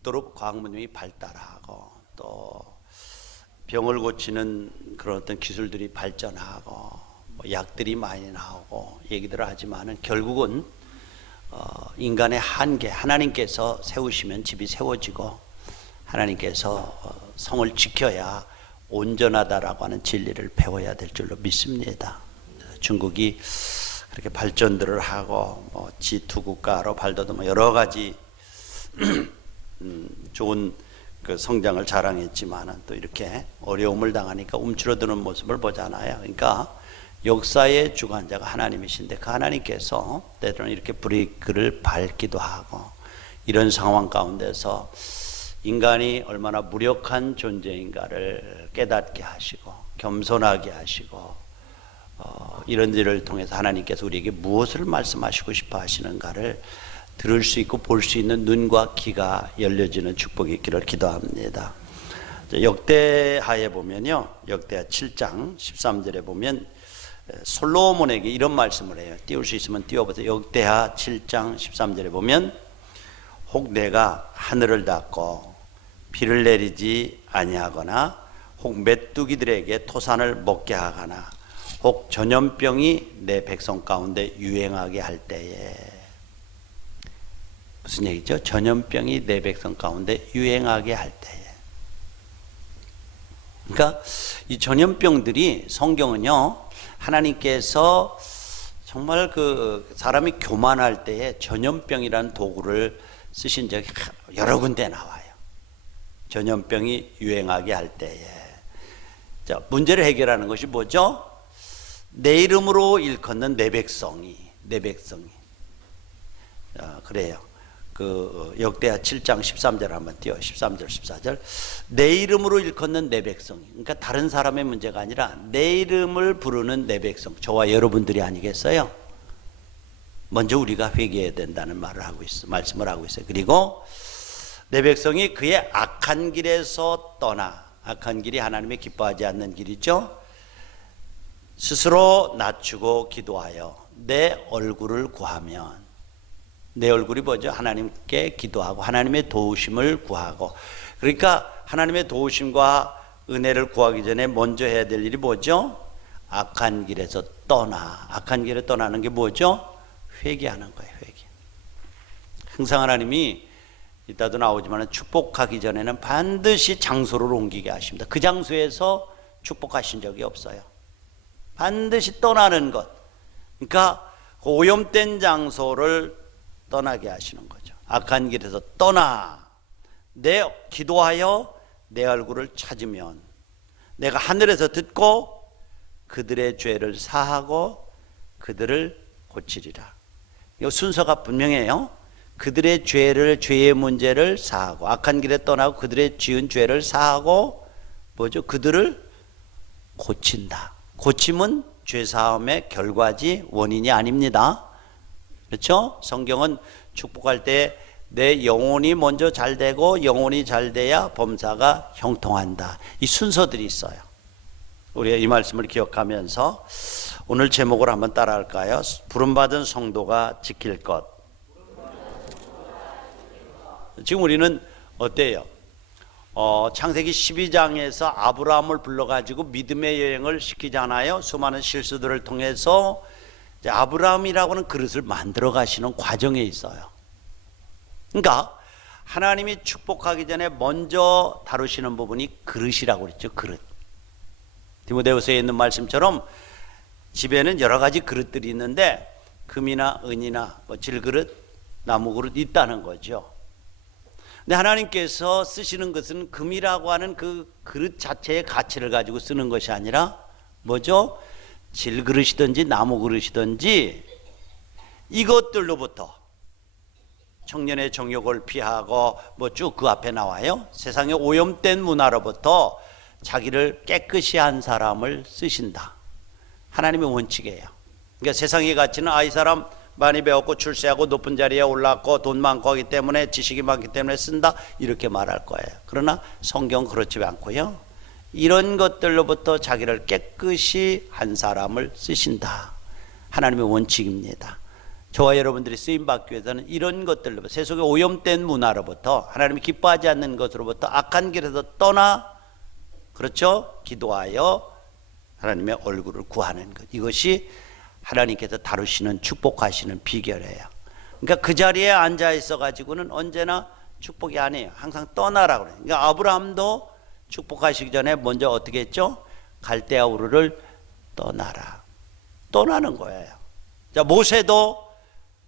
그토록 과학 문명이 발달하고 또 병을 고치는 그런 어떤 기술들이 발전하고 뭐 약들이 많이 나오고 얘기들을 하지만은 결국은 인간의 한계, 하나님께서 세우시면 집이 세워지고 하나님께서 성을 지켜야 온전하다라고 하는 진리를 배워야 될 줄로 믿습니다. 중국이 그렇게 발전들을 하고 뭐 G2 국가로 발돋움 뭐 여러 가지 좋은 그 성장을 자랑했지만은 또 이렇게 어려움을 당하니까 움츠러드는 모습을 보잖아요. 그러니까 역사의 주관자가 하나님이신데 그 하나님께서 때로는 이렇게 브레이크를 밟기도 하고 이런 상황 가운데서 인간이 얼마나 무력한 존재인가를 깨닫게 하시고 겸손하게 하시고 이런 일을 통해서 하나님께서 우리에게 무엇을 말씀하시고 싶어 하시는가를 들을 수 있고 볼 수 있는 눈과 귀가 열려지는 축복이 있기를 기도합니다. 역대하에 보면요, 역대하 7장 13절에 보면 솔로몬에게 이런 말씀을 해요. 띄울 수 있으면 띄워보세요. 역대하 7장 13절에 보면 혹 내가 하늘을 닫고 비를 내리지 아니하거나 혹 메뚜기들에게 토산을 먹게 하거나 혹 전염병이 내 백성 가운데 유행하게 할 때에, 무슨 얘기죠? 전염병이 내 백성 가운데 유행하게 할 때에. 그러니까 이 전염병들이 성경은요, 하나님께서 정말 그 사람이 교만할 때에 전염병이라는 도구를 쓰신 적이 여러 군데 나와요. 전염병이 유행하게 할 때에. 자, 문제를 해결하는 것이 뭐죠? 내 이름으로 일컫는 내 백성이. 그래요. 그 역대하 7장 13절 한번 띄워. 13절 14절. 내 이름으로 일컫는 내 백성이. 그러니까 다른 사람의 문제가 아니라 내 이름을 부르는 내 백성. 저와 여러분들이 아니겠어요? 먼저 우리가 회개해야 된다는 말을 하고 있어. 말씀을 하고 있어요. 그리고 내 백성이 그의 악한 길에서 떠나, 악한 길이 하나님이 기뻐하지 않는 길이죠. 스스로 낮추고 기도하여 내 얼굴을 구하면, 내 얼굴이 뭐죠? 하나님께 기도하고 하나님의 도우심을 구하고. 그러니까 하나님의 도우심과 은혜를 구하기 전에 먼저 해야 될 일이 뭐죠? 악한 길에서 떠나. 악한 길에 떠나는 게 뭐죠? 회개하는 거예요. 회개. 항상 하나님이 이따도 나오지만 축복하기 전에는 반드시 장소를 옮기게 하십니다. 그 장소에서 축복하신 적이 없어요. 반드시 떠나는 것. 그러니까 그 오염된 장소를 떠나게 하시는 거죠. 악한 길에서 떠나. 내 기도하여 내 얼굴을 찾으면 내가 하늘에서 듣고 그들의 죄를 사하고 그들을 고치리라. 이 순서가 분명해요. 그들의 죄의 문제를 사하고, 악한 길에 떠나고 그들의 지은 죄를 사하고, 뭐죠? 그들을 고친다. 고침은 죄사함의 결과지 원인이 아닙니다. 그렇죠? 성경은 축복할 때 내 영혼이 먼저 잘 되고 영혼이 잘 돼야 범사가 형통한다. 이 순서들이 있어요. 우리가 이 말씀을 기억하면서 오늘 제목을 한번 따라할까요? 부름받은 성도가 지킬 것. 지금 우리는 어때요? 창세기 12장에서 아브라함을 불러가지고 믿음의 여행을 시키잖아요. 수많은 실수들을 통해서 이제 아브라함이라고는 그릇을 만들어 가시는 과정에 있어요. 그러니까 하나님이 축복하기 전에 먼저 다루시는 부분이 그릇이라고 그랬죠. 그릇. 디모데후서에 있는 말씀처럼 집에는 여러 가지 그릇들이 있는데 금이나 은이나 뭐 질그릇, 나무 그릇 있다는 거죠. 근데 하나님께서 쓰시는 것은 금이라고 하는 그 그릇 자체의 가치를 가지고 쓰는 것이 아니라 뭐죠? 질그릇이든지 나무 그릇이든지 이것들로부터 청년의 정욕을 피하고 뭐 쭉 그 앞에 나와요. 세상의 오염된 문화로부터 자기를 깨끗이 한 사람을 쓰신다. 하나님의 원칙이에요. 그러니까 세상의 가치는 이 사람 많이 배웠고 출세하고 높은 자리에 올랐고 돈 많고 하기 때문에 지식이 많기 때문에 쓴다, 이렇게 말할 거예요. 그러나 성경은 그렇지 않고요, 이런 것들로부터 자기를 깨끗이 한 사람을 쓰신다. 하나님의 원칙입니다. 저와 여러분들이 쓰임받기 위해서는 이런 것들로, 세속의 오염된 문화로부터, 하나님이 기뻐하지 않는 것으로부터, 악한 길에서 떠나, 그렇죠? 기도하여 하나님의 얼굴을 구하는 것, 이것이 하나님께서 다루시는, 축복하시는 비결이에요. 그러니까 그 자리에 앉아 있어 가지고는 언제나 축복이 아니에요. 항상 떠나라고 그래요. 그러니까 아브라함도 축복하시기 전에 먼저 어떻게 했죠? 갈대아 우르를 떠나라. 떠나는 거예요. 자, 모세도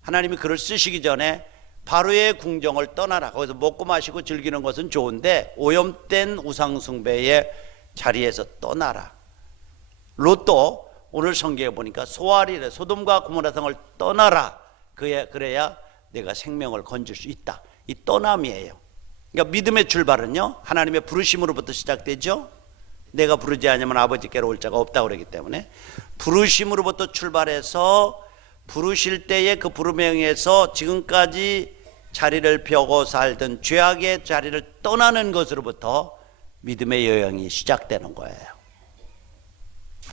하나님이 그를 쓰시기 전에 바로의 궁정을 떠나라. 거기서 먹고 마시고 즐기는 것은 좋은데 오염된 우상숭배의 자리에서 떠나라. 롯도 오늘 성경에 보니까 소알이래, 소돔과 고모라 성을 떠나라. 그래야 내가 생명을 건질 수 있다. 이 떠남이에요. 그러니까 믿음의 출발은요, 하나님의 부르심으로부터 시작되죠. 내가 부르지 않으면 아버지께로 올 자가 없다고 그러기 때문에 부르심으로부터 출발해서 부르실 때의 그 부름에 의해서 지금까지 자리를 펴고 살던 죄악의 자리를 떠나는 것으로부터 믿음의 여행이 시작되는 거예요.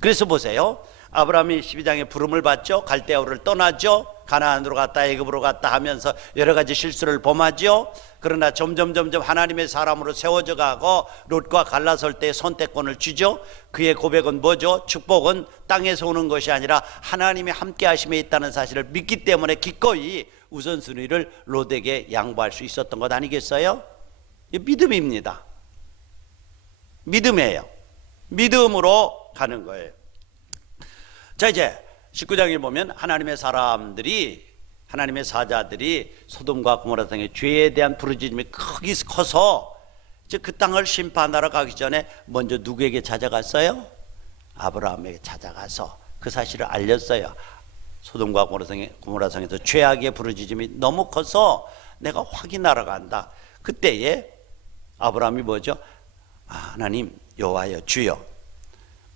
그래서 보세요. 아브라함이 12장에 부름을 받죠. 갈대아우를 떠나죠. 가나안으로 갔다 애굽으로 갔다 하면서 여러 가지 실수를 범하죠. 그러나 점점 하나님의 사람으로 세워져 가고 롯과 갈라설 때 선택권을 주죠. 그의 고백은 뭐죠? 축복은 땅에서 오는 것이 아니라 하나님이 함께 하심에 있다는 사실을 믿기 때문에 기꺼이 우선순위를 롯에게 양보할 수 있었던 것 아니겠어요? 이 믿음입니다. 믿음이에요. 믿음으로 가는 거예요. 자, 이제 19장에 보면 하나님의 사람들이, 하나님의 사자들이 소돔과 고모라 성의 죄에 대한 부르짖음이 크게 커서 그 땅을 심판하러 가기 전에 먼저 누구에게 찾아갔어요? 아브라함에게 찾아가서 그 사실을 알렸어요. 소돔과 고모라 성에서 죄악의 부르짖음이 너무 커서 내가 확인하러 간다. 그때에 아브라함이 뭐죠? 하나님, 여호와여, 주여,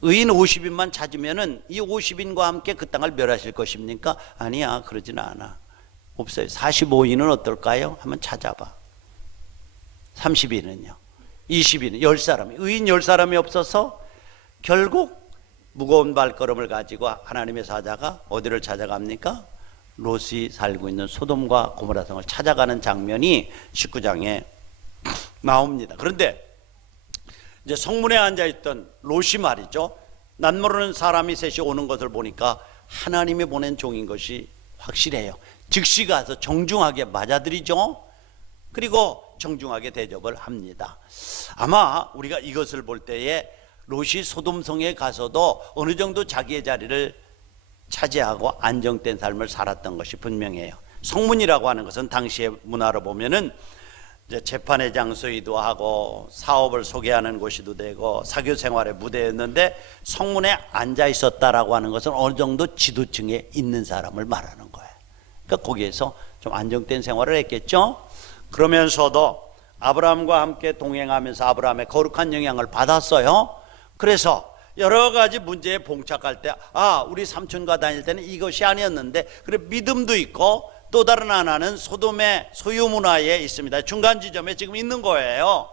의인 50인만 찾으면은 이 50인과 함께 그 땅을 멸하실 것입니까? 아니야, 그러지는 않아. 없어요. 45인은 어떨까요? 한번 찾아봐. 30인은요? 20인은 10사람이, 의인 10사람이 없어서 결국 무거운 발걸음을 가지고 하나님의 사자가 어디를 찾아갑니까? 롯이 살고 있는 소돔과 고모라 성을 찾아가는 장면이 19장에 나옵니다. 그런데 이제 성문에 앉아있던 롯이 말이죠, 난 모르는 사람이 셋이 오는 것을 보니까 하나님이 보낸 종인 것이 확실해요. 즉시 가서 정중하게 맞아들이죠. 그리고 정중하게 대접을 합니다. 아마 우리가 이것을 볼 때에 롯이 소돔성에 가서도 어느 정도 자기의 자리를 차지하고 안정된 삶을 살았던 것이 분명해요. 성문이라고 하는 것은 당시의 문화로 보면은 이제 재판의 장소이기도 하고 사업을 소개하는 곳이도 되고 사교 생활의 무대였는데, 성문에 앉아 있었다라고 하는 것은 어느 정도 지도층에 있는 사람을 말하는 거예요. 그러니까 거기에서 좀 안정된 생활을 했겠죠. 그러면서도 아브라함과 함께 동행하면서 아브라함의 거룩한 영향을 받았어요. 그래서 여러 가지 문제에 봉착할 때, 우리 삼촌과 다닐 때는 이것이 아니었는데, 그래 믿음도 있고, 또 다른 하나는 소돔의 소유 문화에 있습니다. 중간 지점에 지금 있는 거예요.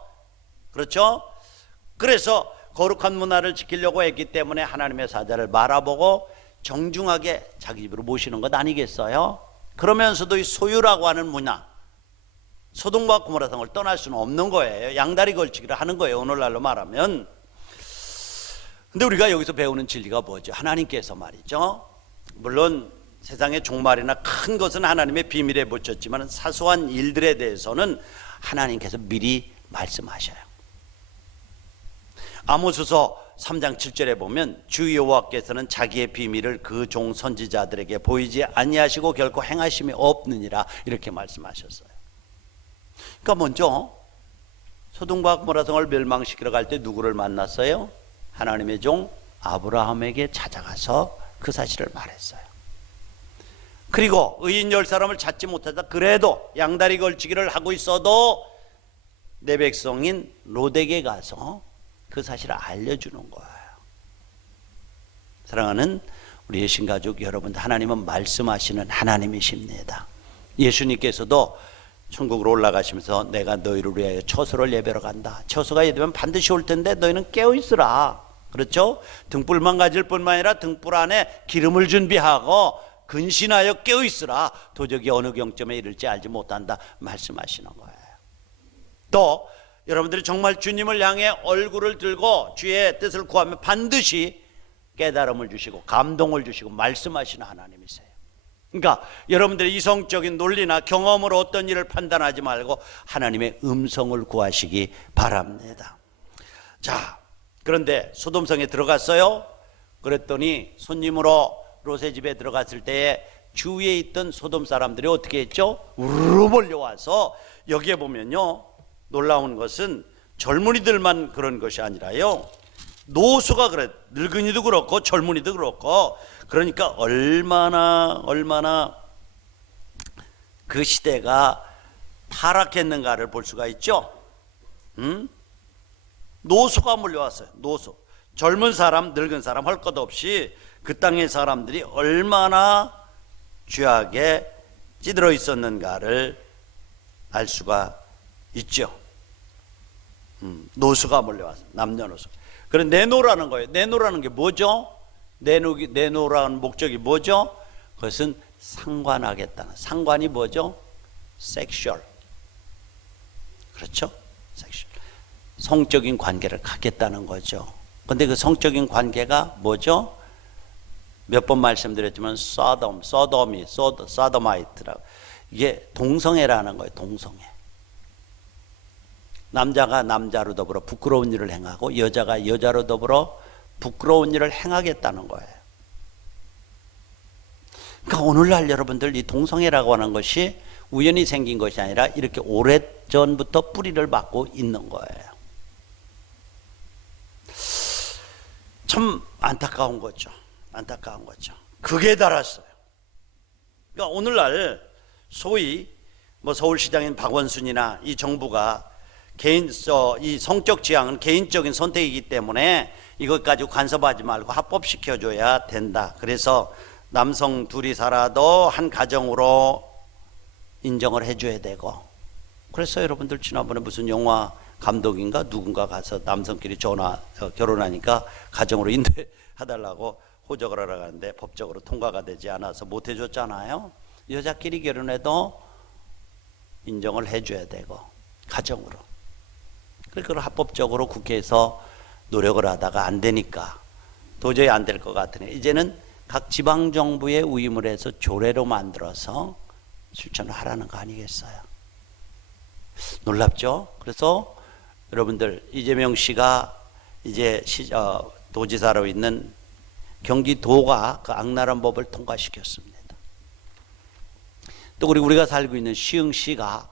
그렇죠? 그래서 거룩한 문화를 지키려고 했기 때문에 하나님의 사자를 바라보고 정중하게 자기 집으로 모시는 것 아니겠어요? 그러면서도 이 소유라고 하는 문화, 소돔과 고모라 성을 떠날 수는 없는 거예요. 양다리 걸치기를 하는 거예요, 오늘날로 말하면. 근데 우리가 여기서 배우는 진리가 뭐죠? 하나님께서 말이죠, 물론 세상의 종말이나 큰 것은 하나님의 비밀에 붙였지만 사소한 일들에 대해서는 하나님께서 미리 말씀하셔요. 아모스서 3장 7절에 보면 주 여호와께서는 자기의 비밀을 그 종 선지자들에게 보이지 아니하시고 결코 행하심이 없느니라, 이렇게 말씀하셨어요. 그러니까 먼저 소돔과 고모라 성을 멸망시키러 갈 때 누구를 만났어요? 하나님의 종 아브라함에게 찾아가서 그 사실을 말했어요. 그리고 의인 10사람을 찾지 못하다 그래도 양다리 걸치기를 하고 있어도 내 백성인 롯에게 가서 그 사실을 알려주는 거예요. 사랑하는 우리 예신가족 여러분, 하나님은 말씀하시는 하나님이십니다. 예수님께서도 천국으로 올라가시면서 내가 너희를 위하여 처소를 예배로 간다, 처소가 예되면 반드시 올 텐데 너희는 깨어있으라, 그렇죠? 등불만 가질 뿐만 아니라 등불 안에 기름을 준비하고 근신하여 깨어있으라. 도적이 어느 경점에 이를지 알지 못한다 말씀하시는 거예요. 또 여러분들이 정말 주님을 향해 얼굴을 들고 주의 뜻을 구하면 반드시 깨달음을 주시고 감동을 주시고 말씀하시는 하나님이세요. 그러니까 여러분들의 이성적인 논리나 경험으로 어떤 일을 판단하지 말고 하나님의 음성을 구하시기 바랍니다. 자, 그런데 소돔성에 들어갔어요. 그랬더니 손님으로 롯의 집에 들어갔을 때에 주위에 있던 소돔 사람들이 어떻게 했죠? 우르르 몰려와서, 여기에 보면요, 놀라운 것은 젊은이들만 그런 것이 아니라요, 노수가 그래, 늙은이도 그렇고 젊은이도 그렇고, 그러니까 얼마나 그 시대가 타락했는가를 볼 수가 있죠. 노수가 몰려왔어요. 노수, 젊은 사람, 늙은 사람 할 것 없이 그 땅의 사람들이 얼마나 죄악에 찌들어 있었는가를 알 수가 있죠. 노수가 몰려왔어요. 남녀노수. 그래, 내노라는 거예요. 내노라는 게 뭐죠? 내노라는 목적이 뭐죠? 그것은 상관하겠다는, 상관이 뭐죠? 섹슈얼. 그렇죠? 섹슈얼. 성적인 관계를 갖겠다는 거죠. 근데 그 성적인 관계가 뭐죠? 몇 번 말씀드렸지만 소도마이트라고, 이게 동성애라는 거예요. 동성애. 남자가 남자로 더불어 부끄러운 일을 행하고 여자가 여자로 더불어 부끄러운 일을 행하겠다는 거예요. 그러니까 오늘날 여러분들, 이 동성애라고 하는 것이 우연히 생긴 것이 아니라 이렇게 오래전부터 뿌리를 받고 있는 거예요. 참 안타까운 거죠. 안타까운 거죠. 극에 달았어요. 그러니까 오늘날 소위 서울시장인 박원순이나 이 정부가 이 성적 지향은 개인적인 선택이기 때문에 이것 가지고 간섭하지 말고 합법시켜줘야 된다. 그래서 남성 둘이 살아도 한 가정으로 인정을 해줘야 되고, 그래서 여러분들 지난번에 무슨 영화 감독인가 누군가 가서 남성끼리 결혼하니까 가정으로 인도해달라고 호적을 하러 가는데 법적으로 통과가 되지 않아서 못 해줬잖아요. 여자끼리 결혼해도 인정을 해줘야 되고, 가정으로. 그걸 합법적으로 국회에서 노력을 하다가 안 되니까 도저히 안 될 것 같으니 이제는 각 지방정부에 위임을 해서 조례로 만들어서 실천을 하라는 거 아니겠어요? 놀랍죠? 그래서 여러분들, 이재명 씨가 이제 도지사로 있는 경기도가 그 악랄한 법을 통과시켰습니다. 또 우리가 살고 있는 시흥시가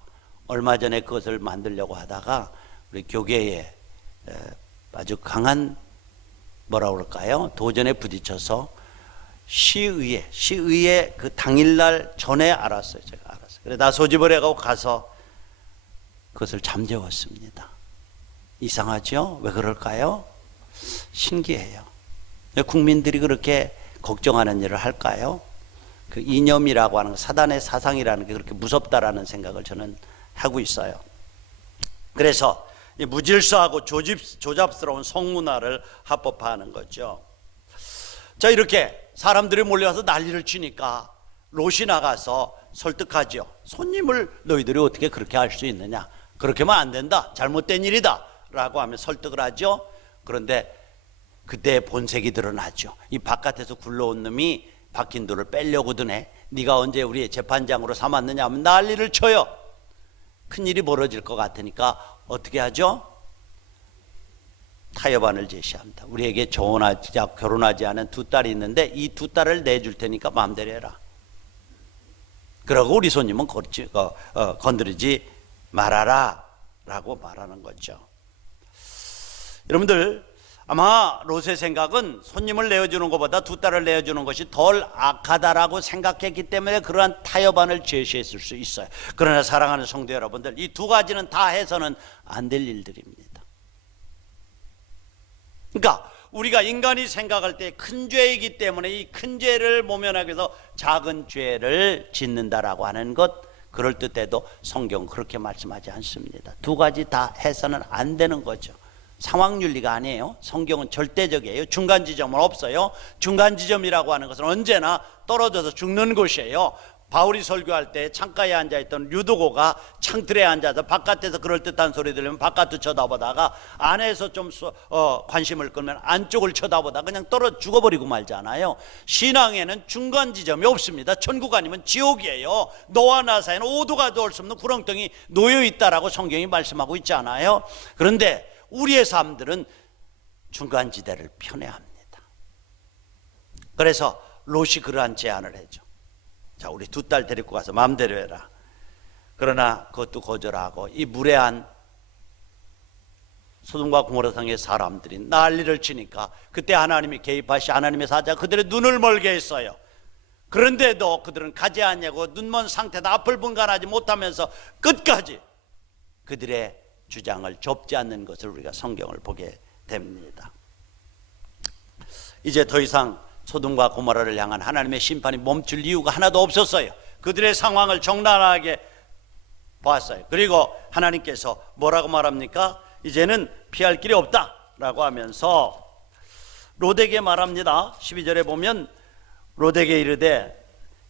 얼마 전에 그것을 만들려고 하다가 우리 교계에 아주 강한 뭐라 그럴까요? 도전에 부딪혀서 시의회 그 당일날 전에 알았어요. 제가 알았어요. 그래서 나 소집을 해가고 가서 그것을 잠재웠습니다. 이상하죠? 왜 그럴까요? 신기해요. 국민들이 그렇게 걱정하는 일을 할까요? 그 이념이라고 하는, 사단의 사상이라는 게 그렇게 무섭다라는 생각을 저는 하고 있어요. 그래서 무질서하고 조잡스러운 성문화를 합법화하는 거죠. 자, 이렇게 사람들이 몰려와서 난리를 치니까 롯이 나가서 설득하죠. 손님을 너희들이 어떻게 그렇게 할 수 있느냐, 그렇게 하면 안 된다, 잘못된 일이다 라고 하면 설득을 하죠. 그런데 그때 본색이 드러나죠. 이 바깥에서 굴러온 놈이 박힌 돌을 빼려고 드네. 네가 언제 우리의 재판장으로 삼았느냐 하면 난리를 쳐요. 큰일이 벌어질 것 같으니까 어떻게 하죠? 타협안을 제시합니다. 우리에게 결혼하지 않은 두 딸이 있는데 이 두 딸을 내줄 테니까 마음대로 해라. 그러고 우리 손님은 건드리지 말아라 라고 말하는 거죠. 여러분들, 아마 롯의 생각은 손님을 내어주는 것보다 두 딸을 내어주는 것이 덜 악하다라고 생각했기 때문에 그러한 타협안을 제시했을 수 있어요. 그러나 사랑하는 성도 여러분들, 이 두 가지는 다 해서는 안 될 일들입니다. 그러니까 우리가 인간이 생각할 때 큰 죄이기 때문에 이 큰 죄를 모면하기 위해서 작은 죄를 짓는다라고 하는 것, 그럴 때도 성경은 그렇게 말씀하지 않습니다. 두 가지 다 해서는 안 되는 거죠. 상황 윤리가 아니에요. 성경은 절대적이에요. 중간 지점은 없어요. 중간 지점이라고 하는 것은 언제나 떨어져서 죽는 곳이에요. 바울이 설교할 때 창가에 앉아있던 류도고가 창틀에 앉아서 바깥에서 그럴듯한 소리 들리면 바깥을 쳐다보다가 안에서 좀 관심을 끌면 안쪽을 쳐다보다 그냥 떨어 죽어버리고 말잖아요. 신앙에는 중간 지점이 없습니다. 천국 아니면 지옥이에요. 너와 나 사이에는 오도가 도울 수 없는 구렁텅이 놓여있다라고 성경이 말씀하고 있잖아요. 그런데 우리의 삶들은 중간지대를 편애합니다. 그래서 롯이 그러한 제안을 했죠. 자, 우리 두 딸 데리고 가서 마음대로 해라. 그러나 그것도 거절하고 이 무례한 소돔과 고모라 성의 사람들이 난리를 치니까 그때 하나님이 개입하시 하나님의 사자가 그들의 눈을 멀게 했어요. 그런데도 그들은 가지 않냐고 눈먼 상태다 앞을 분간하지 못하면서 끝까지 그들의 주장을 접지 않는 것을 우리가 성경을 보게 됩니다. 이제 더 이상 소돔과 고모라를 향한 하나님의 심판이 멈출 이유가 하나도 없었어요. 그들의 상황을 적나라하게 보았어요. 그리고 하나님께서 뭐라고 말합니까? 이제는 피할 길이 없다라고 하면서 롯에게 말합니다. 12절에 보면 롯에게 이르되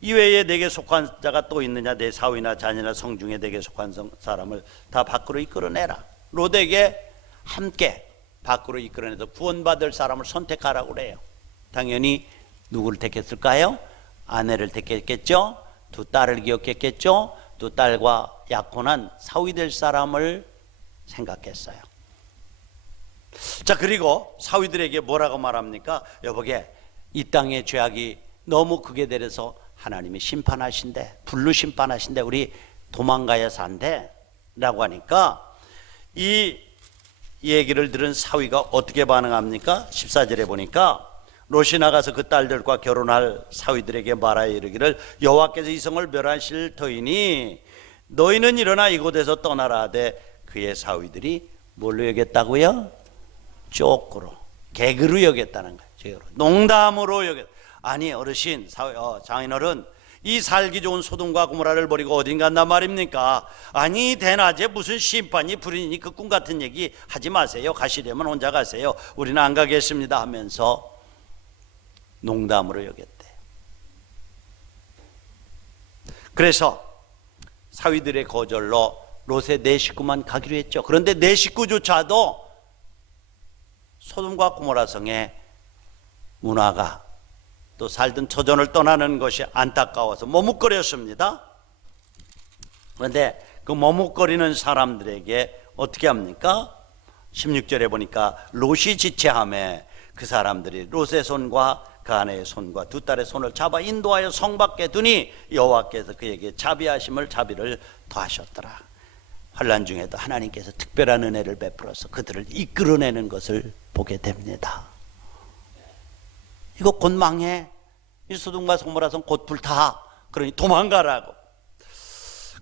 이외에 내게 속한 자가 또 있느냐? 내 사위나 자녀나 성중에 내게 속한 사람을 다 밖으로 이끌어내라. 롯에게 함께 밖으로 이끌어내서 구원받을 사람을 선택하라고 그래요. 당연히 누구를 택했을까요? 아내를 택했겠죠. 두 딸을 기억했겠죠. 두 딸과 약혼한 사위 될 사람을 생각했어요. 자, 그리고 사위들에게 뭐라고 말합니까? 여보게, 이 땅의 죄악이 너무 크게 되려서 하나님이 심판하신대, 불로 심판하신대, 우리 도망가야 산대 라고 하니까 이 얘기를 들은 사위가 어떻게 반응합니까? 14절에 보니까 롯이 나가서 그 딸들과 결혼할 사위들에게 말하여 이르기를 여호와께서 이 성을 멸하실 터이니 너희는 일어나 이곳에서 떠나라 하되 그의 사위들이 뭘로 여겼다고요? 쪼꾸로, 개그로 여겼다는 거예요. 농담으로 여겼다. 아니 어르신, 장인어른, 이 살기 좋은 소돔과 고모라를 버리고 어딘 간단 말입니까? 아니 대낮에 무슨 심판이 불이니 그 꿈 같은 얘기 하지 마세요. 가시려면 혼자 가세요. 우리는 안 가겠습니다 하면서 농담으로 여겼대요. 그래서 사위들의 거절로 롯의 네 식구만 가기로 했죠. 그런데 네 식구조차도 소돔과 고모라 성의 문화가 또 살던 터전을 떠나는 것이 안타까워서 머뭇거렸습니다. 그런데 그 머뭇거리는 사람들에게 어떻게 합니까? 16절에 보니까 롯이 지체하며 그 사람들이 롯의 손과 그 아내의 손과 두 딸의 손을 잡아 인도하여 성 밖에 두니 여호와께서 그에게 자비를 더하셨더라. 환난 중에도 하나님께서 특별한 은혜를 베풀어서 그들을 이끌어내는 것을 보게 됩니다. 이거 곧 망해. 이 소돔과 고모라 성 곧 불타. 그러니 도망가라고.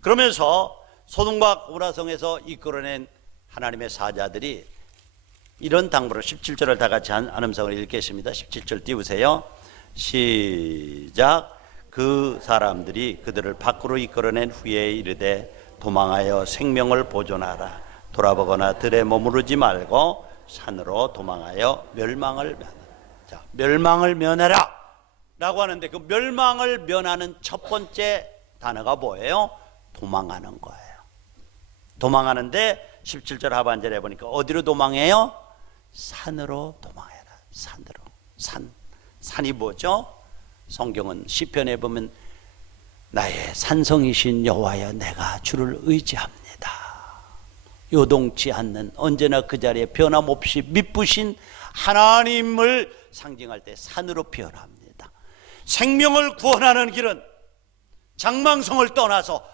그러면서 소돔과 고모라 성에서 이끌어낸 하나님의 사자들이 이런 당부를 17절을 다 같이 안음성을 읽겠습니다. 17절 띄우세요. 시작. 그 사람들이 그들을 밖으로 이끌어낸 후에 이르되 도망하여 생명을 보존하라. 돌아보거나 들에 머무르지 말고 산으로 도망하여 멸망을 면하라. 자, 멸망을 면해라 라고 하는데 그 멸망을 면하는 첫 번째 단어가 뭐예요? 도망하는 거예요. 도망하는데 17절 하반절에 보니까 어디로 도망해요? 산으로 도망해라. 산으로. 산이 뭐죠? 성경은 시편에 보면 나의 산성이신 여호와여 내가 주를 의지합니다. 요동치 않는 언제나 그 자리에 변함없이 미쁘신 하나님을 상징할 때 산으로 표현합니다. 생명을 구원하는 길은 장망성을 떠나서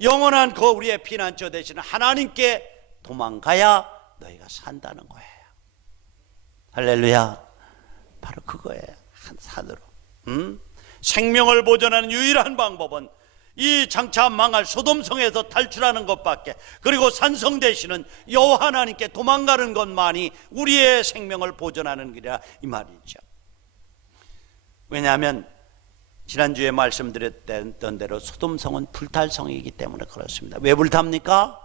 영원한 그 우리의 피난처 되시는 하나님께 도망가야 너희가 산다는 거예요. 할렐루야. 바로 그거예요. 산으로. 생명을 보존하는 유일한 방법은 이 장차 망할 소돔성에서 탈출하는 것밖에, 그리고 산성 되시는 여호와 하나님께 도망가는 것만이 우리의 생명을 보존하는 길이라 이 말이죠. 왜냐하면 지난주에 말씀드렸던 대로 소돔성은 불탈 성이기 때문에 그렇습니다. 왜 불탑니까?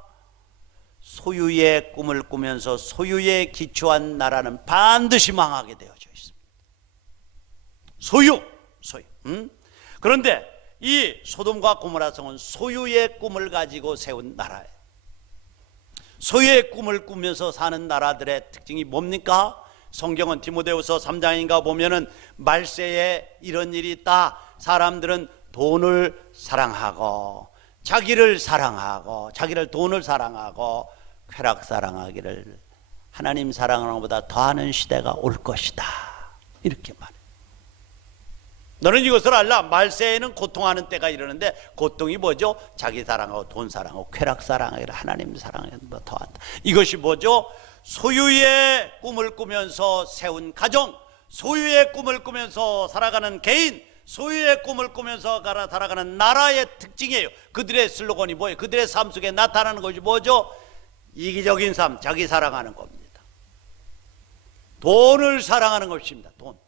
소유의 꿈을 꾸면서 소유에 기초한 나라는 반드시 망하게 되어져 있습니다. 소유. 그런데 이 소돔과 고모라 성은 소유의 꿈을 가지고 세운 나라예요. 소유의 꿈을 꾸면서 사는 나라들의 특징이 뭡니까? 성경은 디모데후서 3장인가 보면은 말세에 이런 일이 있다. 사람들은 돈을 사랑하고 자기를 사랑하고 자기를 돈을 사랑하고 쾌락 사랑하기를 하나님 사랑하는 것보다 더하는 시대가 올 것이다. 이렇게 말해요. 너는 이것을 알라. 말세에는 고통하는 때가 이르는데 고통이 뭐죠? 자기 사랑하고 돈 사랑하고 쾌락 사랑하기를 하나님 사랑하는 것보다 더한다. 이것이 뭐죠? 소유의 꿈을 꾸면서 세운 가정, 소유의 꿈을 꾸면서 살아가는 개인, 소유의 꿈을 꾸면서 살아가는 나라의 특징이에요. 그들의 슬로건이 뭐예요? 그들의 삶 속에 나타나는 것이 뭐죠? 이기적인 삶, 자기 사랑하는 겁니다. 돈을 사랑하는 것입니다. 돈.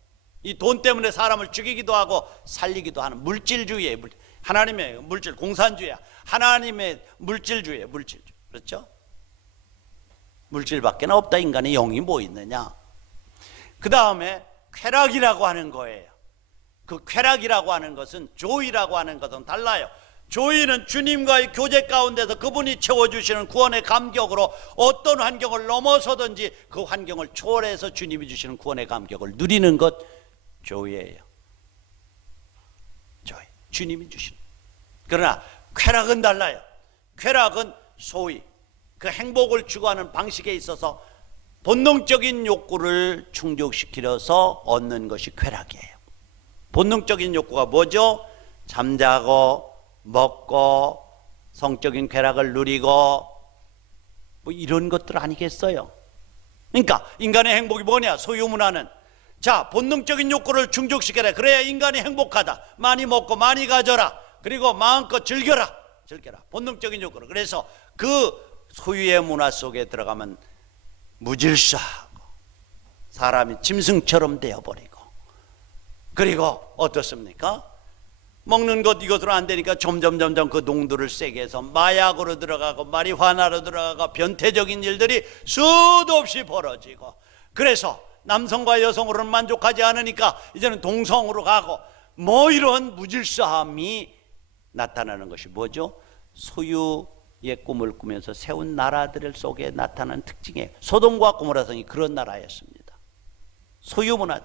이 돈 때문에 사람을 죽이기도 하고 살리기도 하는 물질주의예요. 하나님의 물질, 공산주의야. 하나님의 물질주의예요. 물질주의. 그렇죠? 물질밖에 없다. 인간의 영이 뭐 있느냐. 그 다음에 쾌락이라고 하는 거예요. 그 쾌락이라고 하는 것은 조이라고 하는 것은 달라요. 조이는 주님과의 교제 가운데서 그분이 채워주시는 구원의 감격으로 어떤 환경을 넘어서든지 그 환경을 초월해서 주님이 주시는 구원의 감격을 누리는 것, 조이예요. 조이, 주님이 주시는. 그러나 쾌락은 달라요. 쾌락은 소위 그 행복을 추구하는 방식에 있어서 본능적인 욕구를 충족시키려서 얻는 것이 쾌락이에요. 본능적인 욕구가 뭐죠? 잠자고 먹고 성적인 쾌락을 누리고 뭐 이런 것들 아니겠어요? 그러니까 인간의 행복이 뭐냐? 소유문화는 자, 본능적인 욕구를 충족시켜라. 그래야 인간이 행복하다. 많이 먹고 많이 가져라. 그리고 마음껏 즐겨라. 본능적인 욕구를. 그래서 그 소유의 문화 속에 들어가면 무질서하고 사람이 짐승처럼 되어버리고, 그리고 어떻습니까? 먹는 것 이것으로 안 되니까 점점 그 농도를 세게 해서 마약으로 들어가고 마리화나로 들어가고 변태적인 일들이 수도 없이 벌어지고, 그래서 남성과 여성으로는 만족하지 않으니까 이제는 동성으로 가고, 뭐 이런 무질서함이 나타나는 것이 뭐죠? 소유의 꿈을 꾸면서 세운 나라들 속에 나타나는 특징이에요. 소돔과 고모라 성이 그런 나라였습니다. 소유 문화.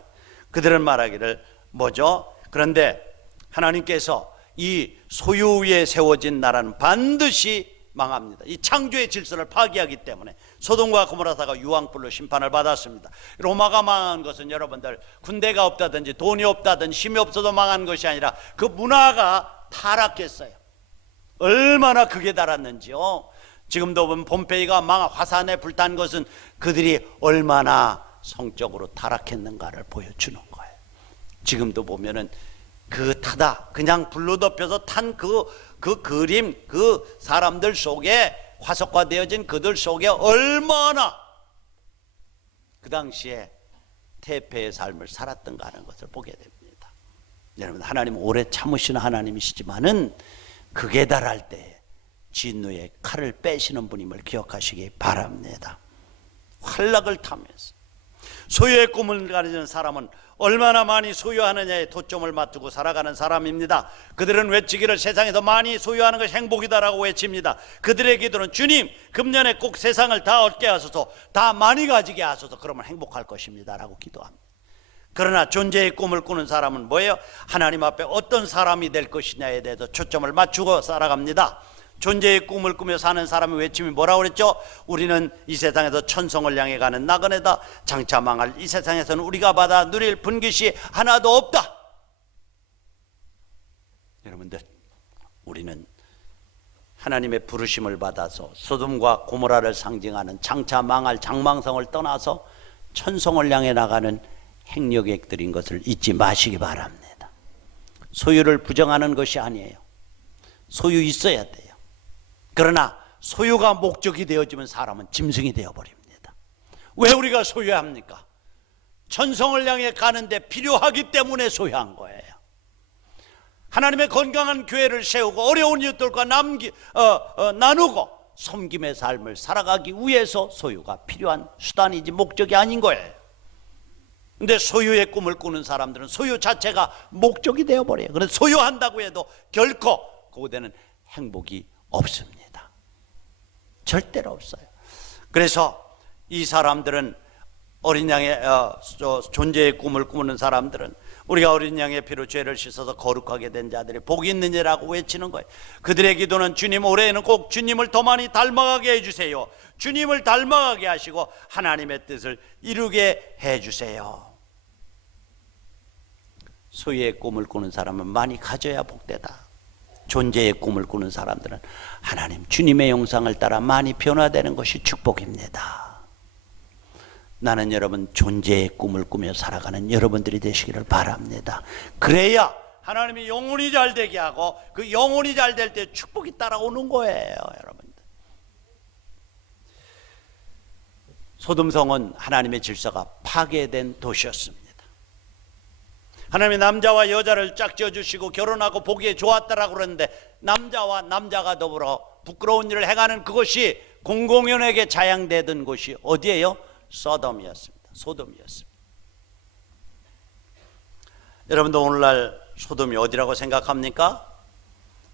그들은 말하기를 뭐죠? 그런데 하나님께서 이 소유 위에 세워진 나라는 반드시 망합니다. 이 창조의 질서를 파괴하기 때문에 소돔과 고모라사가 유황불로 심판을 받았습니다. 로마가 망한 것은 여러분들 군대가 없다든지 돈이 없다든지 힘이 없어도 망한 것이 아니라 그 문화가 타락했어요. 얼마나 극에 달았는지요. 지금도 보면 폼페이가 화산에 불탄 것은 그들이 얼마나 성적으로 타락했는가를 보여주는 거예요. 지금도 보면은 그 타다 그냥 불로 덮여서 탄 그 그림, 그 사람들 속에 화석화되어진 그들 속에 얼마나 그 당시에 태폐의 삶을 살았던가 하는 것을 보게 됩니다. 여러분, 하나님 오래 참으시는 하나님이시지만은 극에 달할 때 진노의 칼을 빼시는 분임을 기억하시기 바랍니다. 환락을 타면서 소유의 꿈을 가지는 사람은 얼마나 많이 소유하느냐에 초점을 맞추고 살아가는 사람입니다. 그들은 외치기를 세상에서 많이 소유하는 것이 행복이다라고 외칩니다. 그들의 기도는 주님, 금년에 꼭 세상을 다 얻게 하소서, 다 많이 가지게 하소서, 그러면 행복할 것입니다 라고 기도합니다. 그러나 존재의 꿈을 꾸는 사람은 뭐예요? 하나님 앞에 어떤 사람이 될 것이냐에 대해서 초점을 맞추고 살아갑니다. 존재의 꿈을 꾸며 사는 사람의 외침이 뭐라고 그랬죠? 우리는 이 세상에서 천성을 향해 가는 나그네다. 장차 망할 이 세상에서는 우리가 받아 누릴 분깃이 하나도 없다. 여러분들, 우리는 하나님의 부르심을 받아서 소돔과 고모라를 상징하는 장차 망할 장망성을 떠나서 천성을 향해 나가는 행여객들인 것을 잊지 마시기 바랍니다. 소유를 부정하는 것이 아니에요. 소유 있어야 돼요. 그러나 소유가 목적이 되어지면 사람은 짐승이 되어버립니다. 왜 우리가 소유합니까? 천성을 향해 가는데 필요하기 때문에 소유한 거예요. 하나님의 건강한 교회를 세우고 어려운 이웃들과 나누고 섬김의 삶을 살아가기 위해서 소유가 필요한 수단이지 목적이 아닌 거예요. 근데 소유의 꿈을 꾸는 사람들은 소유 자체가 목적이 되어버려요. 그래서 소유한다고 해도 결코 그곳에는 행복이 없습니다. 절대로 없어요. 그래서 이 사람들은 어린 양의 존재의 꿈을 꾸는 사람들은 우리가 어린 양의 피로 죄를 씻어서 거룩하게 된 자들이 복이 있는 이라고 외치는 거예요. 그들의 기도는 주님 올해에는 꼭 주님을 더 많이 닮아가게 해주세요. 주님을 닮아가게 하시고 하나님의 뜻을 이루게 해주세요. 소유의 꿈을 꾸는 사람은 많이 가져야 복되다. 존재의 꿈을 꾸는 사람들은 하나님 주님의 형상을 따라 많이 변화되는 것이 축복입니다. 나는 여러분 존재의 꿈을 꾸며 살아가는 여러분들이 되시기를 바랍니다. 그래야 하나님이 영혼이 잘 되게 하고 그 영혼이 잘 될 때 축복이 따라오는 거예요. 여러분들, 소돔성은 하나님의 질서가 파괴된 도시였습니다. 하나님이 남자와 여자를 짝지어 주시고 결혼하고 보기에 좋았다라고 그러는데 남자와 남자가 더불어 부끄러운 일을 행하는 그것이 공공연하게 자양되던 곳이 어디예요? 소돔이었습니다. 소돔이었습니다. 여러분도 오늘날 소돔이 어디라고 생각합니까?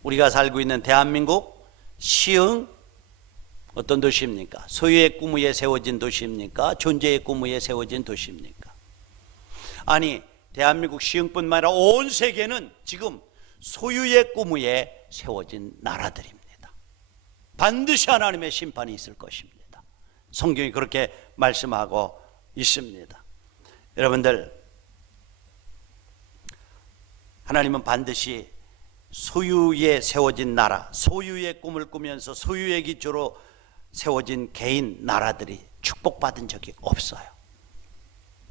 우리가 살고 있는 대한민국 시흥 어떤 도시입니까? 소유의 꿈 위에 세워진 도시입니까? 존재의 꿈 위에 세워진 도시입니까? 아니, 대한민국 시흥뿐만 아니라 온 세계는 지금 소유의 꿈 위에 세워진 나라들입니다. 반드시 하나님의 심판이 있을 것입니다. 성경이 그렇게 말씀하고 있습니다. 여러분들, 하나님은 반드시 소유에 세워진 나라, 소유의 꿈을 꾸면서 소유의 기초로 세워진 개인 나라들이 축복받은 적이 없어요.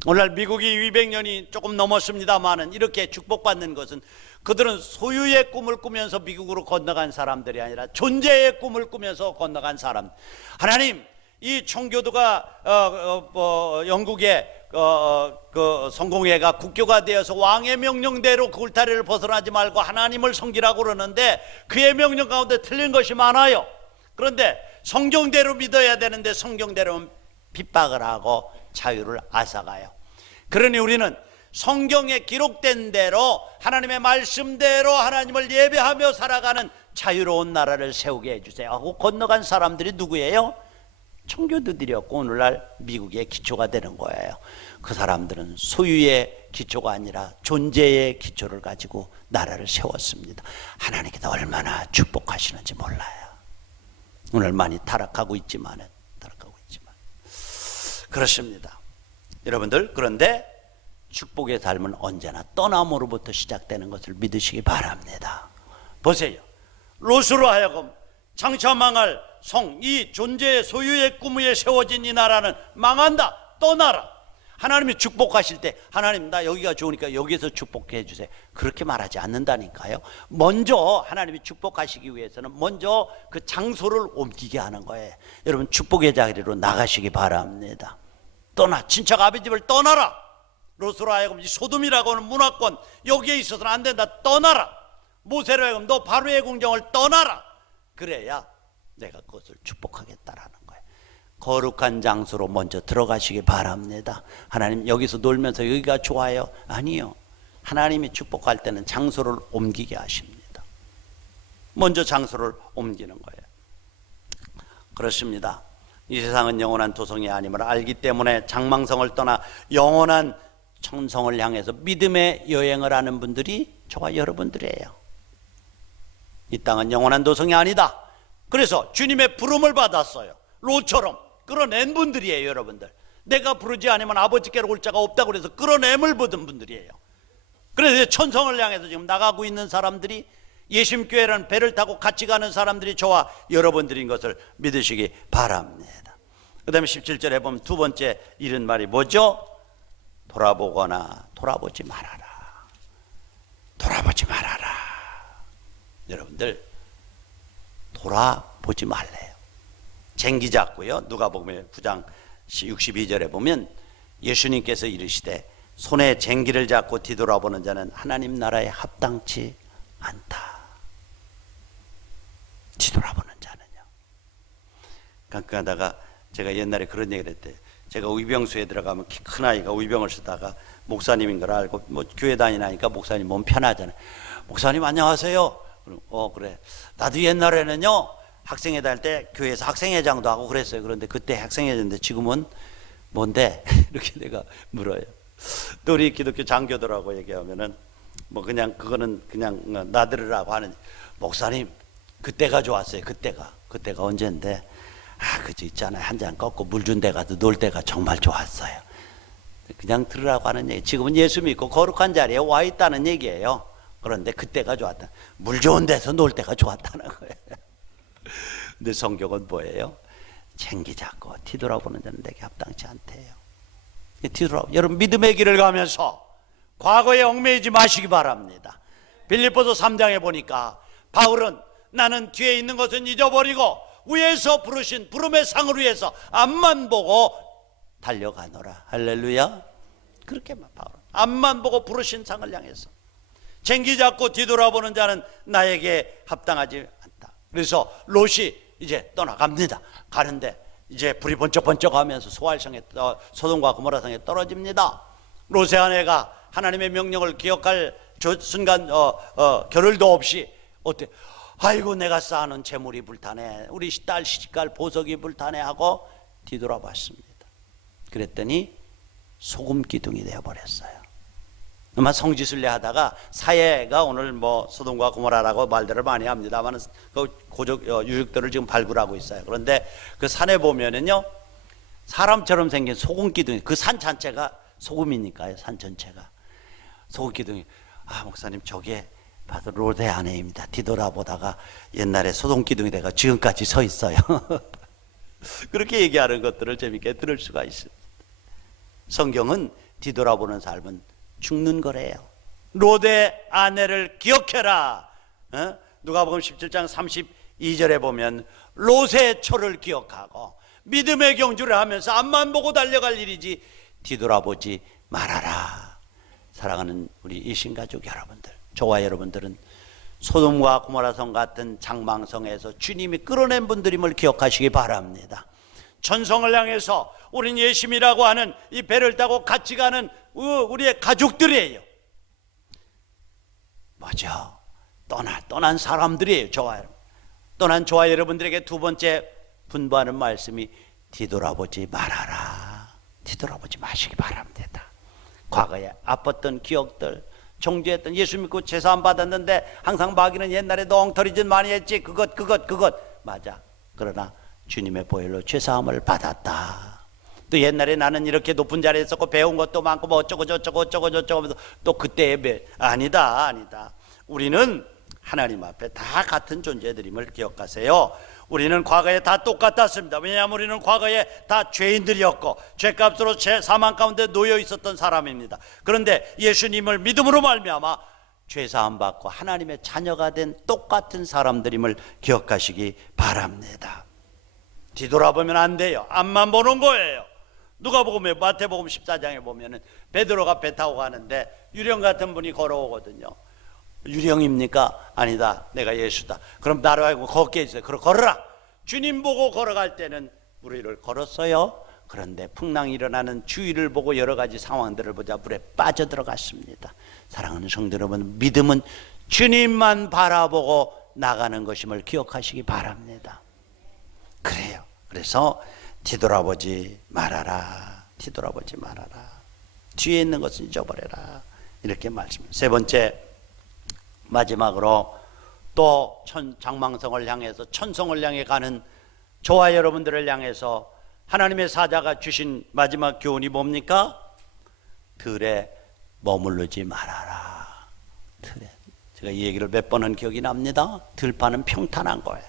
오늘날 미국이 200년이 조금 넘었습니다만은 이렇게 축복받는 것은 그들은 소유의 꿈을 꾸면서 미국으로 건너간 사람들이 아니라 존재의 꿈을 꾸면서 건너간 사람. 하나님, 이 청교도가 영국의 그 성공회가 국교가 되어서 왕의 명령대로 그 울타리를 벗어나지 말고 하나님을 섬기라고 그러는데 그의 명령 가운데 틀린 것이 많아요. 그런데 성경대로 믿어야 되는데 성경대로는 핍박을 하고 자유를 앗아가요. 그러니 우리는 성경에 기록된 대로 하나님의 말씀대로 하나님을 예배하며 살아가는 자유로운 나라를 세우게 해주세요 하고 건너간 사람들이 누구예요? 청교도들이었고 오늘날 미국의 기초가 되는 거예요. 그 사람들은 소유의 기초가 아니라 존재의 기초를 가지고 나라를 세웠습니다. 하나님께서 얼마나 축복하시는지 몰라요. 오늘 많이 타락하고 있지만 그렇습니다. 여러분들, 그런데 축복의 삶은 언제나 떠남으로부터 시작되는 것을 믿으시기 바랍니다. 보세요. 롯으로 하여금 장차 망할 성, 이 존재의 소유의 꿈 위에 세워진 이 나라는 망한다, 떠나라. 하나님이 축복하실 때 하나님 나 여기가 좋으니까 여기서 축복해 주세요, 그렇게 말하지 않는다니까요. 먼저 하나님이 축복하시기 위해서는 먼저 그 장소를 옮기게 하는 거예요. 여러분, 축복의 자리로 나가시기 바랍니다. 떠나, 친척 아버집을 떠나라. 롯으로 하여금 이 소돔이라고 하는 문화권 여기에 있어서는 안 된다, 떠나라. 모세로 하여금 너 바로의 궁정을 떠나라. 그래야 내가 그것을 축복하겠다라는 거예요. 거룩한 장소로 먼저 들어가시기 바랍니다. 하나님 여기서 놀면서 여기가 좋아요? 아니요. 하나님이 축복할 때는 장소를 옮기게 하십니다. 먼저 장소를 옮기는 거예요. 그렇습니다. 이 세상은 영원한 도성이 아님을 알기 때문에 장망성을 떠나 영원한 천성을 향해서 믿음의 여행을 하는 분들이 저와 여러분들이에요. 이 땅은 영원한 도성이 아니다. 그래서 주님의 부름을 받았어요. 롯처럼 끌어낸 분들이에요. 여러분들, 내가 부르지 않으면 아버지께로 올 자가 없다고 그래서 끌어냄을 받은 분들이에요. 그래서 천성을 향해서 지금 나가고 있는 사람들이 예심교회라는 배를 타고 같이 가는 사람들이 저와 여러분들인 것을 믿으시기 바랍니다. 그 다음에 17절에 보면 두 번째 이른 말이 뭐죠? 돌아보거나 돌아보지 말아라. 돌아보지 말아라. 여러분들, 돌아보지 말래요. 쟁기 잡고요. 누가복음 9장 62절에 보면 예수님께서 이르시되 손에 쟁기를 잡고 뒤돌아보는 자는 하나님 나라에 합당치 않다. 뒤돌아보는 자는요. 가끔 하다가 제가 옛날에 그런 얘기를 했대요. 제가 의병수에 들어가면 키 큰 아이가 의병을 쓰다가 목사님인 걸 알고 뭐 교회 다니니까 목사님 몸 편하잖아요. 목사님 안녕하세요. 그래. 나도 옛날에는요 학생회 다닐 때 교회에서 학생회장도 하고 그랬어요. 그런데 그때 학생회장인데 지금은 뭔데? 이렇게 내가 물어요. 또 우리 기독교 장교들하고 얘기하면은 뭐 그냥 그거는 그냥 나들으라고 하는, 목사님 그때가 좋았어요. 그때가 언젠데 그저 있잖아요. 한 잔 꺾고 물 준 데 가도 놀 때가 정말 좋았어요. 그냥 들으라고 하는 얘기. 지금은 예수 믿고 거룩한 자리에 와 있다는 얘기예요. 그런데 그때가 좋았다. 물 좋은 데서 놀 때가 좋았다는 거예요. 근데 성경은 뭐예요? 챙기 잡고 뒤돌아보는 자는 내게 합당치 않대요. 여러분 믿음의 길을 가면서 과거에 얽매이지 마시기 바랍니다. 빌립보서 3장에 보니까 바울은 나는 뒤에 있는 것은 잊어버리고 위에서 부르신 부름의 상을 위해서 앞만 보고 달려가노라. 할렐루야. 그렇게만 바울은 앞만 보고 부르신 상을 향해서 챙기 잡고 뒤돌아보는 자는 나에게 합당하지 않다. 그래서 롯이 이제 떠나갑니다. 가는데 이제 불이 번쩍번쩍 하면서 소돔과 고모라 성에 떨어집니다. 롯의 아내가 하나님의 명령을 기억할 순간 겨를도 없이 어때? 아이고 내가 쌓아놓은 재물이 불타네, 우리 딸 시집갈 보석이 불타네 하고 뒤돌아봤습니다. 그랬더니 소금 기둥이 되어버렸어요. 아마 성지순례 하다가 사해가 오늘 뭐 소돔과 고모라라고 말들을 많이 합니다만 그 유적들을 지금 발굴하고 있어요. 그런데 그 산에 보면은요 사람처럼 생긴 소금 기둥이, 그 산 자체가 소금이니까요. 산 전체가 소금 기둥이. 목사님 저게 바로 롯의 아내입니다. 뒤돌아보다가 옛날에 소돔 기둥이 돼가 지금까지 서 있어요. 그렇게 얘기하는 것들을 재밌게 들을 수가 있습니다. 성경은 뒤돌아보는 삶은 죽는 거래요. 롯의 아내를 기억해라. 누가복음 17장 32절에 보면 롯의 초를 기억하고 믿음의 경주를 하면서 앞만 보고 달려갈 일이지 뒤돌아보지 말아라. 사랑하는 우리 이신가족 여러분들, 저와 여러분들은 소돔과 고모라성 같은 장망성에서 주님이 끌어낸 분들임을 기억하시기 바랍니다. 천성을 향해서 우린 예심이라고 하는 이 배를 타고 같이 가는 우리의 가족들이에요. 맞아, 떠난 사람들이에요. 떠난 저와 여러분들에게 두 번째 분부하는 말씀이 뒤돌아보지 말아라. 뒤돌아보지 마시기 바랍니다. 과거에 아팠던 기억들, 정죄했던, 예수 믿고 제사함 받았는데 항상 마귀는 옛날에 너 엉터리짓 많이 했지, 그것 맞아. 그러나 주님의 보혈로 제사함을 받았다. 또 옛날에 나는 이렇게 높은 자리에 있었고 배운 것도 많고 뭐 어쩌고 저쩌고 하면서 또 그때의 아니다. 우리는 하나님 앞에 다 같은 존재들임을 기억하세요. 우리는 과거에 다 똑같았습니다. 왜냐하면 우리는 과거에 다 죄인들이었고 죄값으로 사망 가운데 놓여 있었던 사람입니다. 그런데 예수님을 믿음으로 말미암아 죄사함 받고 하나님의 자녀가 된 똑같은 사람들임을 기억하시기 바랍니다. 뒤돌아보면 안 돼요. 앞만 보는 거예요. 누가복음에 마태복음 14장에 보면은 베드로가 배 타고 가는데 유령 같은 분이 걸어오거든요. 유령입니까? 아니다, 내가 예수다. 그럼 나로 하여금 걷게 해주세요. 그럼 걸어라. 주님 보고 걸어갈 때는 무리를 걸었어요. 그런데 풍랑이 일어나는 주위를 보고 여러 가지 상황들을 보자 물에 빠져들어갔습니다. 사랑하는 성도 여러분, 믿음은 주님만 바라보고 나가는 것임을 기억하시기 바랍니다. 그래요. 그래서 뒤돌아보지 말아라. 뒤돌아보지 말아라. 뒤에 있는 것을 잊어버려라. 이렇게 말씀합니다. 세 번째, 마지막으로 또 장망성을 향해서 천성을 향해 가는 저와 여러분들을 향해서 하나님의 사자가 주신 마지막 교훈이 뭡니까? 들에 머무르지 말아라. 들에. 제가 이 얘기를 몇 번 한 기억이 납니다. 들판은 평탄한 거예요.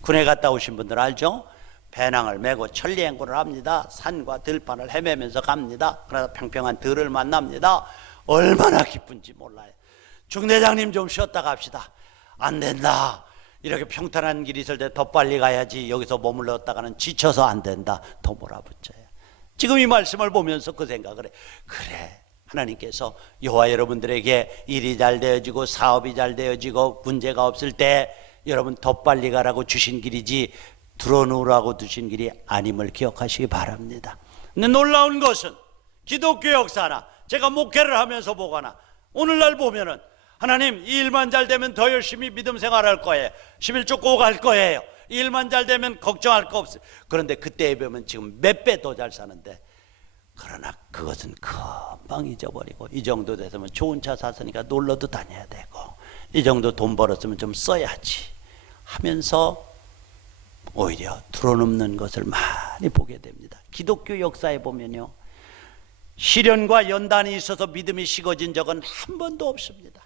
군에 갔다 오신 분들 알죠? 배낭을 메고 천리행군을 합니다. 산과 들판을 헤매면서 갑니다. 그러다 평평한 들을 만납니다. 얼마나 기쁜지 몰라요. 중대장님 좀 쉬었다 갑시다. 안 된다. 이렇게 평탄한 길이 있을 때 더 빨리 가야지. 여기서 머물렀다가는 지쳐서 안 된다. 더 몰아붙여요. 지금 이 말씀을 보면서 그 생각을 해. 그래, 하나님께서 여호와 여러분들에게 일이 잘 되어지고 사업이 잘 되어지고 문제가 없을 때 여러분 더 빨리 가라고 주신 길이지 드러누라고 두신 길이 아님을 기억하시기 바랍니다. 근데 놀라운 것은 기독교 역사나 제가 목회를 하면서 보거나 오늘날 보면은 하나님 이 일만 잘 되면 더 열심히 믿음 생활할 거예요. 11조 꼭 할 거예요. 이 일만 잘 되면 걱정할 거 없어요. 그런데 그때에 비하면 지금 몇 배 더 잘 사는데, 그러나 그것은 금방 잊어버리고, 이 정도 됐으면 좋은 차 샀으니까 놀러도 다녀야 되고, 이 정도 돈 벌었으면 좀 써야지 하면서 오히려 드러넘는 것을 많이 보게 됩니다. 기독교 역사에 보면요, 시련과 연단이 있어서 믿음이 식어진 적은 한 번도 없습니다.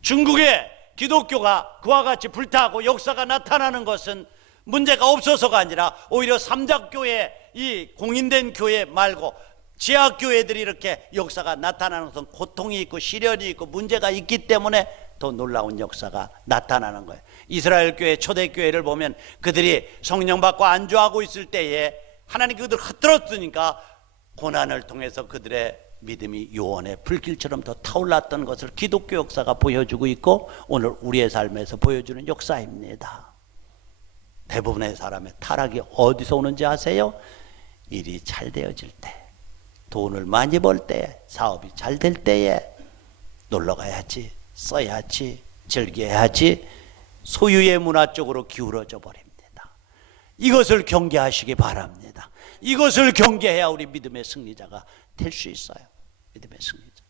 중국의 기독교가 그와 같이 불타고 역사가 나타나는 것은 문제가 없어서가 아니라 오히려 삼작교회, 이 공인된 교회 말고 지하교회들이 이렇게 역사가 나타나는 것은 고통이 있고 시련이 있고 문제가 있기 때문에 더 놀라운 역사가 나타나는 거예요. 이스라엘 교회, 초대교회를 보면 그들이 성령 받고 안주하고 있을 때에 하나님 그들을 흩뜨렸으니까 고난을 통해서 그들의 믿음이 요원의 불길처럼 더 타올랐던 것을 기독교 역사가 보여주고 있고, 오늘 우리의 삶에서 보여주는 역사입니다. 대부분의 사람의 타락이 어디서 오는지 아세요? 일이 잘 되어질 때, 돈을 많이 벌 때, 사업이 잘 될 때에 놀러 가야지, 써야지, 즐겨야지, 소유의 문화 쪽으로 기울어져 버립니다. 이것을 경계하시기 바랍니다. 이것을 경계해야 우리 믿음의 승리자가 될 수 있어요. 믿음의 승리자.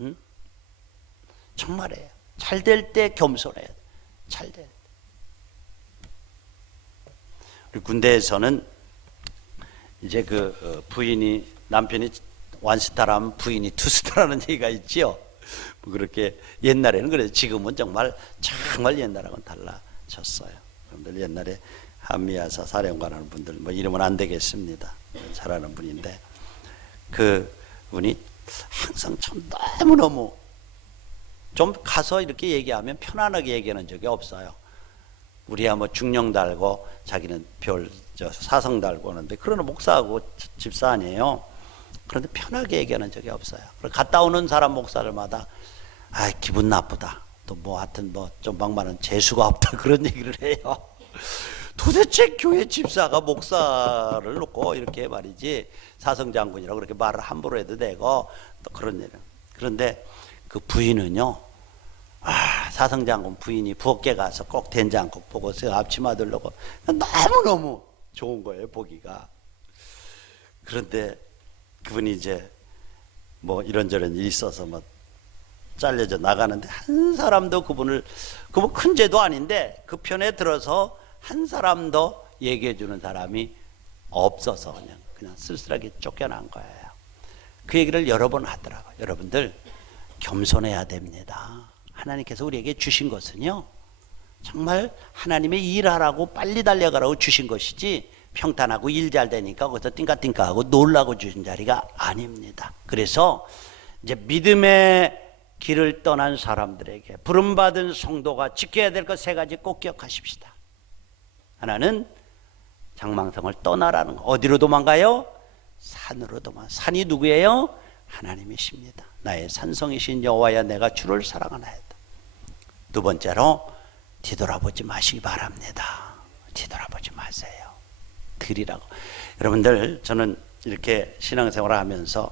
응? 정말이에요. 잘 될 때 겸손해야 돼. 잘 될 때. 우리 군대에서는 이제 그 부인이, 남편이 원스타라면 부인이 투스타라는 얘기가 있지요. 뭐 그렇게 옛날에는 그래요. 지금은 정말 옛날하고는 달라졌어요. 여러분들 옛날에 한미아사 사령관하는 분들, 뭐 이름은 안 되겠습니다. 잘하는 분인데, 그 분이 항상 참 너무너무 좀 가서 이렇게 얘기하면 편안하게 얘기하는 적이 없어요. 우리야 뭐 중령 달고 자기는 사성 달고 하는데, 그러나 목사하고 집사 아니에요. 그런데 편하게 얘기하는 적이 없어요. 갔다 오는 사람 목사들마다 기분 나쁘다, 또 뭐 하여튼 뭐 좀 막말은 재수가 없다, 그런 얘기를 해요. 도대체 교회 집사가 목사를 놓고 이렇게 말이지, 사성장군이라고 그렇게 말을 함부로 해도 되고 또 그런 일은. 그런데 그 부인은요, 사성장군 부인이 부엌에 가서 꼭 된장국 보고서 앞치마 들려고 너무너무 좋은 거예요, 보기가. 그런데 그분이 이제 뭐 이런저런 일이 있어서 뭐 잘려져 나가는데, 한 사람도 그분 큰 죄도 아닌데 그 편에 들어서 한 사람도 얘기해 주는 사람이 없어서 그냥 쓸쓸하게 쫓겨난 거예요. 그 얘기를 여러 번 하더라고요. 여러분들 겸손해야 됩니다. 하나님께서 우리에게 주신 것은요, 정말 하나님의 일하라고 빨리 달려가라고 주신 것이지, 평탄하고 일 잘 되니까 거기서 띵까띵까하고 놀라고 주신 자리가 아닙니다. 그래서 이제 믿음의 길을 떠난 사람들에게, 부름받은 성도가 지켜야 될 것 3가지 꼭 기억하십시다. 하나는 장망성을 떠나라는 거. 어디로 도망가요? 산으로 도망가. 산이 누구예요? 하나님이십니다. 나의 산성이신 여호와야, 내가 주를 사랑하나이다. 2번째로 뒤돌아보지 마시기 바랍니다. 뒤돌아보지 마세요. 드리라고. 여러분들, 저는 이렇게 신앙생활을 하면서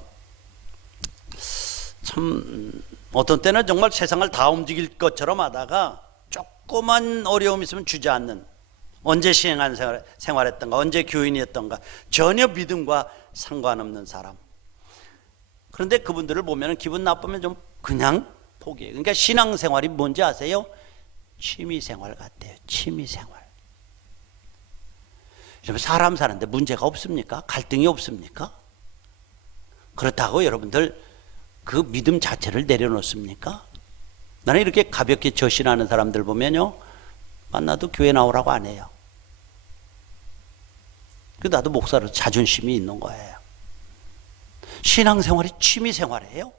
참 어떤 때는 정말 세상을 다 움직일 것처럼 하다가 조그만 어려움이 있으면 주저앉는, 언제 시행한 생활했던가, 언제 교인이었던가 전혀 믿음과 상관없는 사람. 그런데 그분들을 보면 기분 나쁘면 좀 그냥 포기해요. 그러니까 신앙생활이 뭔지 아세요? 취미생활 같아요. 취미생활. 사람 사는데 문제가 없습니까? 갈등이 없습니까? 그렇다고 여러분들 그 믿음 자체를 내려놓습니까? 나는 이렇게 가볍게 저신하는 사람들 보면요, 만나도 교회 나오라고 안 해요. 나도 목사로 자존심이 있는 거예요. 신앙생활이 취미생활이에요?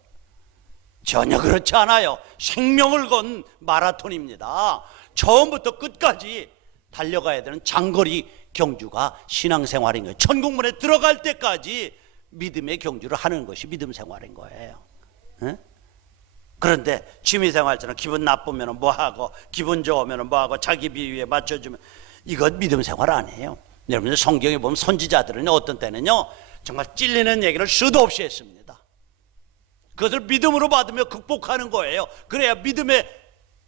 전혀 그렇지 않아요. 생명을 건 마라톤입니다. 처음부터 끝까지 달려가야 되는 장거리 경주가 신앙생활인 거예요. 천국문에 들어갈 때까지 믿음의 경주를 하는 것이 믿음생활인 거예요. 응? 그런데 취미생활처럼 기분 나쁘면 뭐하고, 기분 좋으면 뭐하고, 자기 비위에 맞춰주면, 이것 믿음 생활 아니에요. 여러분들 성경에 보면 선지자들은 어떤 때는요 정말 찔리는 얘기를 수도 없이 했습니다. 그것을 믿음으로 받으며 극복하는 거예요. 그래야 믿음의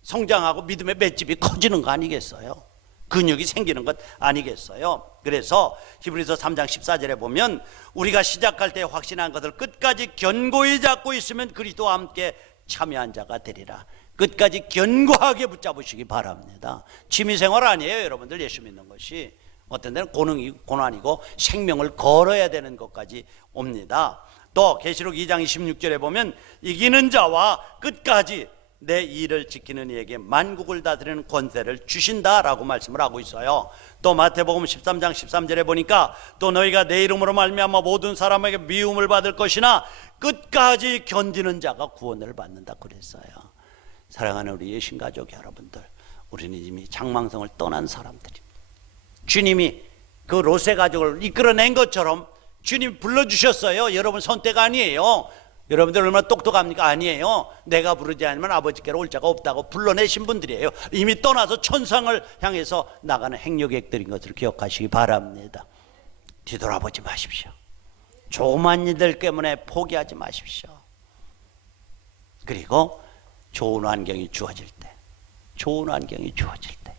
성장하고 믿음의 맷집이 커지는 거 아니겠어요? 근육이 생기는 것 아니겠어요? 그래서 히브리서 3장 14절에 보면 우리가 시작할 때 확신한 것을 끝까지 견고히 잡고 있으면 그리스도와 함께 참여한 자가 되리라. 끝까지 견고하게 붙잡으시기 바랍니다. 취미생활 아니에요 여러분들. 예수 믿는 것이 어떤 데는 고난이고 생명을 걸어야 되는 것까지 옵니다. 또 계시록 2장 26절에 보면 이기는 자와 끝까지 내 일을 지키는 이에게 만국을 다스리는 권세를 주신다라고 말씀을 하고 있어요. 또 마태복음 13장 13절에 보니까 또 너희가 내 이름으로 말미암아 모든 사람에게 미움을 받을 것이나 끝까지 견디는 자가 구원을 받는다 그랬어요. 사랑하는 우리 예신가족 여러분들, 우리는 이미 장망성을 떠난 사람들입니다. 주님이 그 롯의 가족을 이끌어낸 것처럼 주님 불러주셨어요. 여러분 선택 아니에요. 여러분들 얼마나 똑똑합니까? 아니에요. 내가 부르지 않으면 아버지께로 올 자가 없다고 불러내신 분들이에요. 이미 떠나서 천상을 향해서 나가는 행여객들인 것을 기억하시기 바랍니다. 뒤돌아보지 마십시오. 조그만 일들 때문에 포기하지 마십시오. 그리고 좋은 환경이 주어질 때,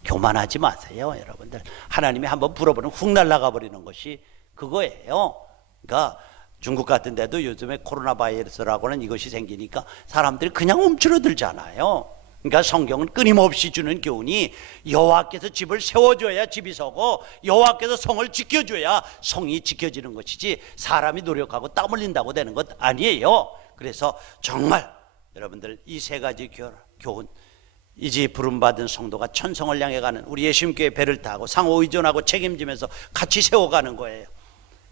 교만하지 마세요 여러분들. 하나님이 한번 불어버리면 훅 날아가 버리는 것이 그거예요. 그러니까 중국 같은 데도 요즘에 코로나 바이러스라고는 이것이 생기니까 사람들이 그냥 움츠러들잖아요. 그러니까 성경은 끊임없이 주는 교훈이 여호와께서 집을 세워줘야 집이 서고 여호와께서 성을 지켜줘야 성이 지켜지는 것이지 사람이 노력하고 땀 흘린다고 되는 것 아니에요. 그래서 정말 여러분들 이 세 가지 교훈, 이제 부름받은 성도가 천성을 향해 가는 우리 예수님께 배를 타고 상호 의존하고 책임지면서 같이 세워가는 거예요.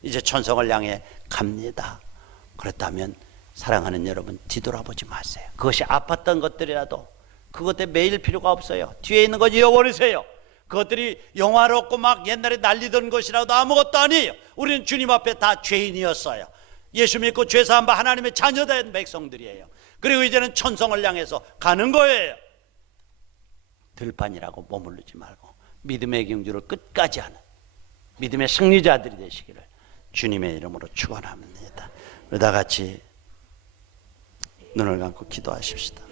이제 천성을 향해 갑니다. 그렇다면 사랑하는 여러분, 뒤돌아보지 마세요. 그것이 아팠던 것들이라도 그것에 매일 필요가 없어요. 뒤에 있는 거 잃어버리세요. 그것들이 영화롭고 막 옛날에 날리던 것이라도 아무것도 아니에요. 우리는 주님 앞에 다 죄인이었어요. 예수 믿고 죄사함 받은 하나님의 자녀된 백성들이에요. 그리고 이제는 천성을 향해서 가는 거예요. 들판이라고 머무르지 말고 믿음의 경주를 끝까지 하는 믿음의 승리자들이 되시기를 주님의 이름으로 축원합니다. 우리 다 같이 눈을 감고 기도하십시다.